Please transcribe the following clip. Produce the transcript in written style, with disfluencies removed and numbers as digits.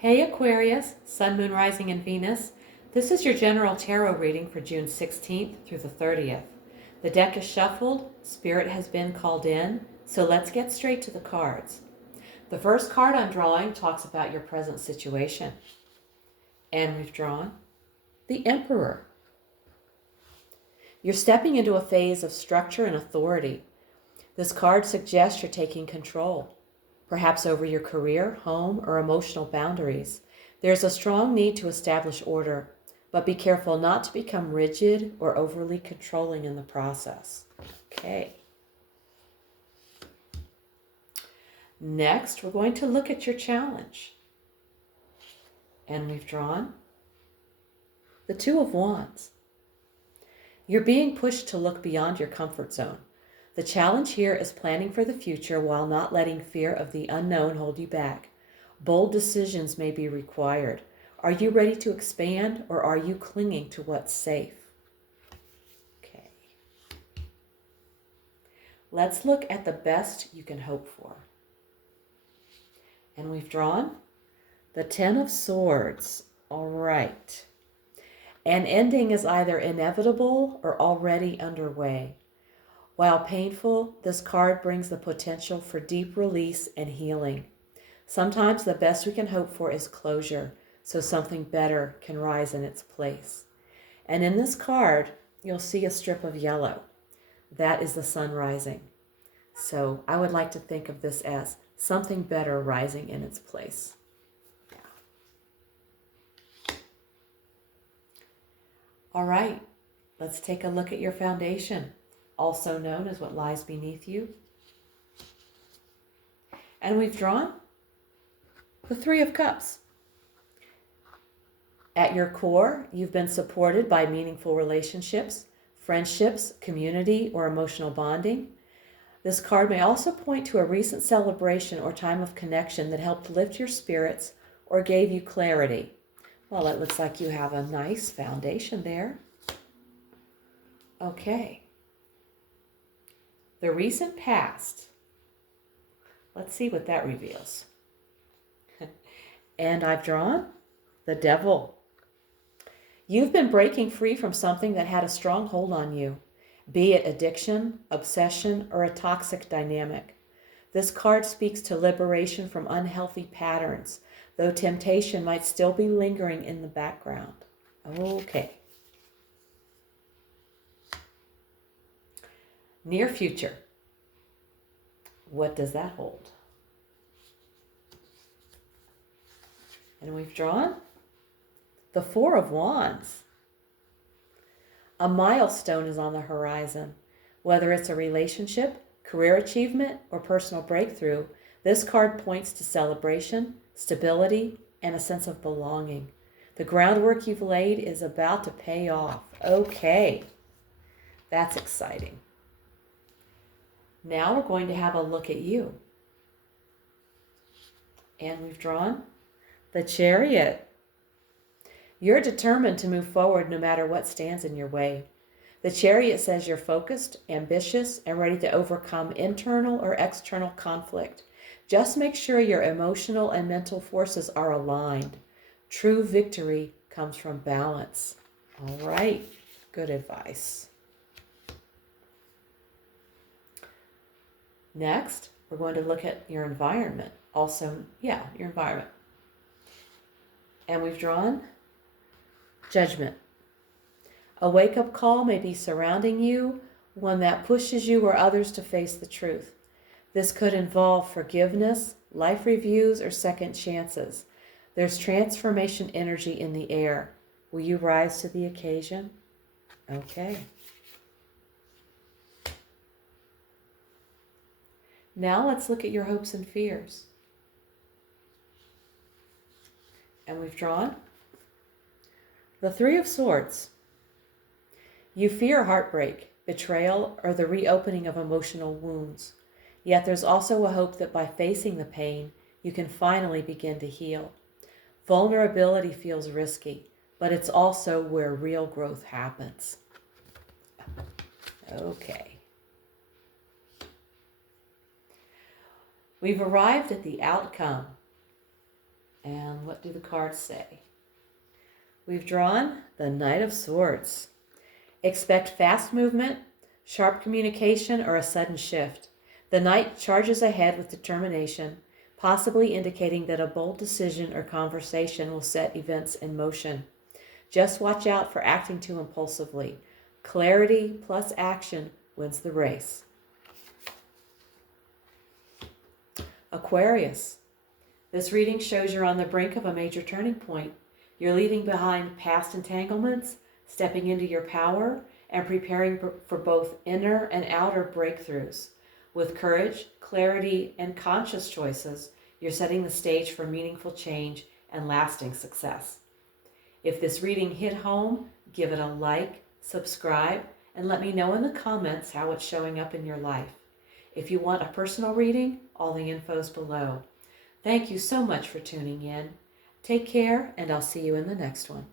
Hey Aquarius, Sun, Moon, Rising, and Venus. This is your general tarot reading for June 16th through the 30th. The deck is shuffled, Spirit has been called in, so let's get straight to the cards. The first card I'm drawing talks about your present situation. And we've drawn the Emperor. You're stepping into a phase of structure and authority. This card suggests you're taking control, perhaps over your career, home, or emotional boundaries. There's a strong need to establish order, but be careful not to become rigid or overly controlling in the process. Okay. Next, we're going to look at your challenge. And we've drawn the Two of Wands. You're being pushed to look beyond your comfort zone. The challenge here is planning for the future while not letting fear of the unknown hold you back. Bold decisions may be required. Are you ready to expand, or are you clinging to what's safe? Okay. Let's look at the best you can hope for. And we've drawn the Ten of Swords. All right. An ending is either inevitable or already underway. While painful, this card brings the potential for deep release and healing. Sometimes the best we can hope for is closure, so something better can rise in its place. And in this card, you'll see a strip of yellow. That is the sun rising. So I would like to think of this as something better rising in its place. Yeah. All right, let's take a look at your foundation, also known as what lies beneath you. And we've drawn the Three of Cups. At your core, you've been supported by meaningful relationships, friendships, community, or emotional bonding. This card may also point to a recent celebration or time of connection that helped lift your spirits or gave you clarity. Well, it looks like you have a nice foundation there. Okay. The recent past. Let's see what that reveals. And I've drawn the Devil. You've been breaking free from something that had a strong hold on you, be it addiction, obsession, or a toxic dynamic. This card speaks to liberation from unhealthy patterns, though temptation might still be lingering in the background. Okay. Near future. What does that hold? And we've drawn the Four of Wands. A milestone is on the horizon. Whether it's a relationship, career achievement, or personal breakthrough, this card points to celebration, stability, and a sense of belonging. The groundwork you've laid is about to pay off. Okay, that's exciting. Now we're going to have a look at you. And we've drawn the Chariot. You're determined to move forward no matter what stands in your way. The Chariot says you're focused, ambitious, and ready to overcome internal or external conflict. Just make sure your emotional and mental forces are aligned. True victory comes from balance. All right, good advice. Next, we're going to look at your environment. Your environment. And we've drawn Judgment. A wake-up call may be surrounding you, one that pushes you or others to face the truth. This could involve forgiveness, life reviews, or second chances. There's transformation energy in the air. Will you rise to the occasion? Okay. Now let's look at your hopes and fears. And we've drawn the Three of Swords. You fear heartbreak, betrayal, or the reopening of emotional wounds. Yet there's also a hope that by facing the pain, you can finally begin to heal. Vulnerability feels risky, but it's also where real growth happens. Okay. We've arrived at the outcome. And what do the cards say? We've drawn the Knight of Swords. Expect fast movement, sharp communication, or a sudden shift. The Knight charges ahead with determination, possibly indicating that a bold decision or conversation will set events in motion. Just watch out for acting too impulsively. Clarity plus action wins the race. Aquarius. This reading shows you're on the brink of a major turning point. You're leaving behind past entanglements, stepping into your power, and preparing for both inner and outer breakthroughs. With courage, clarity, and conscious choices, you're setting the stage for meaningful change and lasting success. If this reading hit home, give it a like, subscribe, and let me know in the comments how it's showing up in your life. If you want a personal reading, all the info's below. Thank you so much for tuning in. Take care, and I'll see you in the next one.